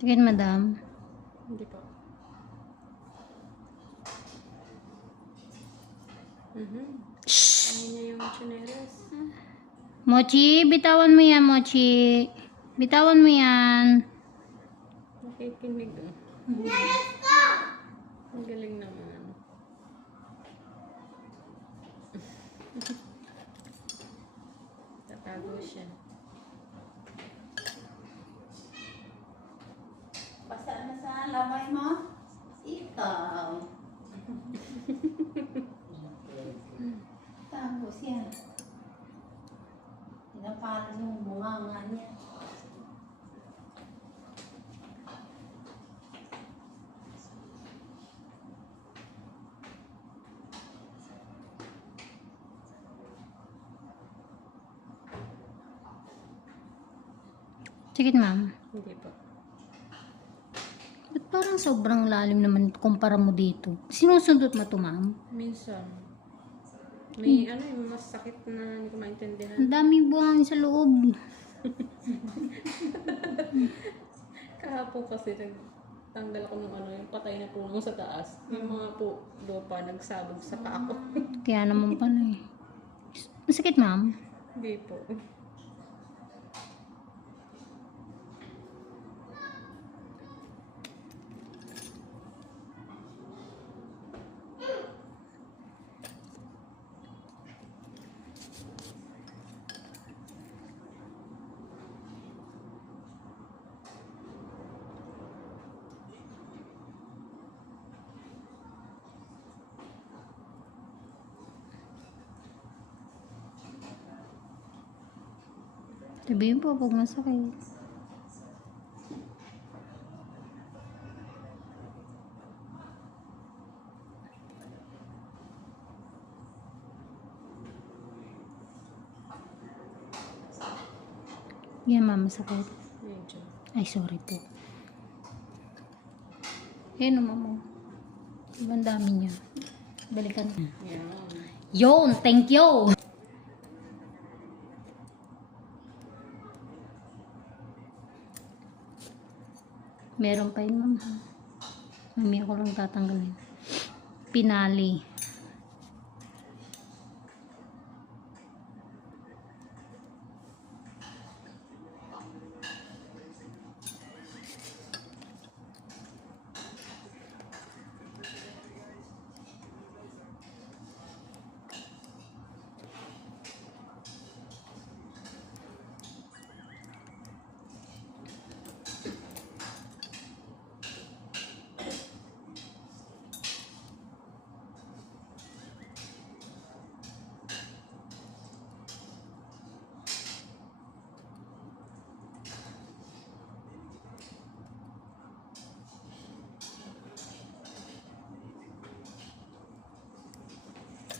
Tingin, madam. Hindi po. Mhm. Shh! Ayaw niya yung chinelas. Mochi, bitawan mo yan, Mochi. Bitawan mo yan. Nakikinig ah. Ang galing naman. Tatago siya. Lamay mo? Ikaw. Tapos yan. Pinapalan yung bunganga niya. Sige, ma'am. Hindi po. Parang sobrang lalim naman kumpara mo dito? Sinusundot mo to, ma'am? Minsan. May ano yung mas sakit na hindi ko maintindihan. Ang daming buhangin sa loob. Kahapon kasi nagtanggal ako ng ano, yung patay na puno sa taas. Yung mga po lupa nagsabog sa paa ko. Kaya naman pala eh. Masakit, ma'am? Hindi po. Sabihin po, pag masakit. Yan, ma'am, masakit. Medyo. Ay, sorry po. Yan, o, ma'am. oh. Ibang dami niya. Balikan. Yan. Yun, thank you! Meron pa yun, ma'am. Mamaya ko lang tatanggalin. Pinali.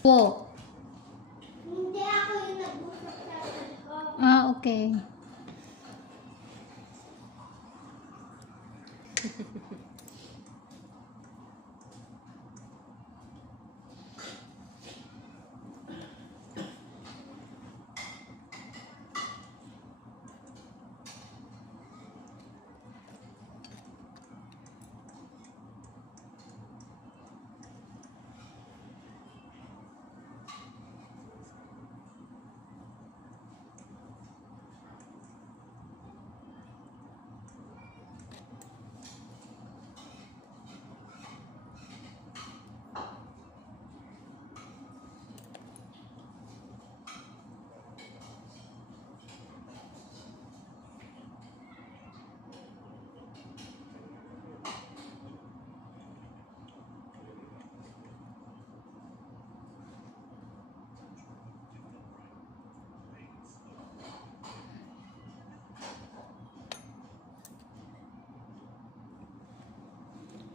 Po. Hindi ako yung nag-usap sa ko. Ah, okay.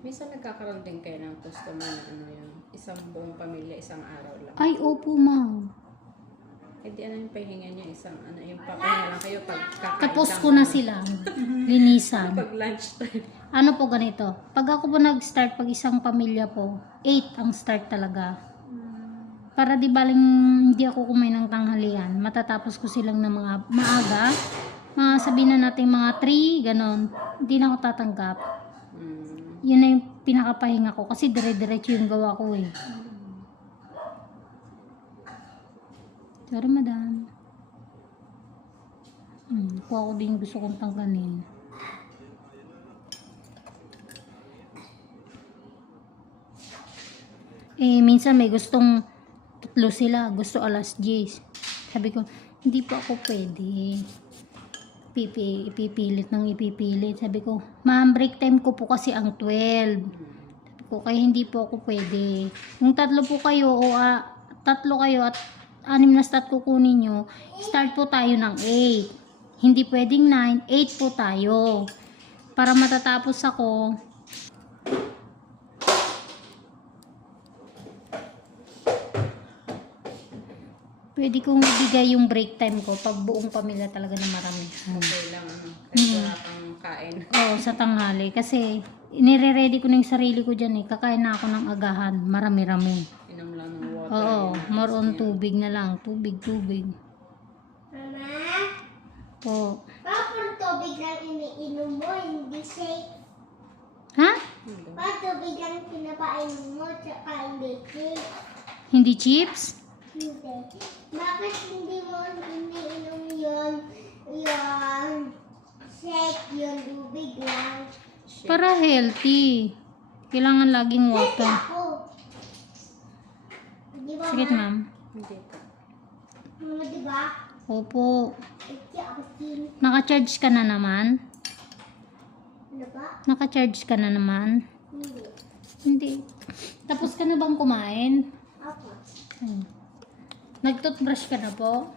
Minsan nagkakaroon din kayo ng customer na ano yun, isang buong pamilya, isang araw lang. Ay, opo, ma'am. Eh di ano yung pahinga niya, isang ano, yung papahinga lang kayo pag kakain Tapos ko na sila. Linisan. Pag lunchtime. Ano po ganito? Pag ako po nag-start, pag isang pamilya po, 8 ang start talaga. Para di baling hindi ako kumain ng tanghalian, matatapos ko silang ng mga maaga mga sabihin na natin mga 3, ganon. Hindi na ako tatanggap. Mm. Yun na yung pinakapahinga ko kasi dire-diretso yung gawa ko eh. Sorry, madam. Hmm, kuha ko din yung gusto kong tanggalin. Eh, minsan may gustong tatlo sila. Gusto alas 10. Sabi ko, hindi pa ako pwede. Pipi, ipipilit ng ipipilit. Sabi ko, ma'am, break time ko po kasi ang 12. Sabi ko, kaya hindi po ako pwede. Kung tatlo po kayo o ah, tatlo kayo at anim na stat kukunin nyo, start po tayo ng 8. Hindi pwedeng 9, 8 po tayo. Para matatapos ako, pwede kong ibigay yung break time ko pag buong pamilya talaga na marami. Okay lang, ano. Kasi wala pang kain. Oo, sa tanghali. Kasi, inire-ready ko na yung sarili ko dyan eh. Kakain na ako ng agahan. Marami-rami. Inom lang ng water. Oo, yun. more on tubig na lang. Tubig, tubig. Mama, Po. bakit tubig lang iniinom mo, hindi shake? Ha? Bakit tubig lang pinapainom mo, tsaka hindi shake? Hindi chips? Hindi. Bakit hindi mo iniinom yun, yun, shake, yun, tubig lang? Para healthy. Kailangan laging water. Sige, ma? ma'am. Hindi po. Mama, di ba? Opo. Naka-charge ka na naman? Ano? Naka-charge ka na naman? Hindi. Hindi. Tapos ka na bang kumain? Ako. Hmm. Nag-toothbrush ka na po?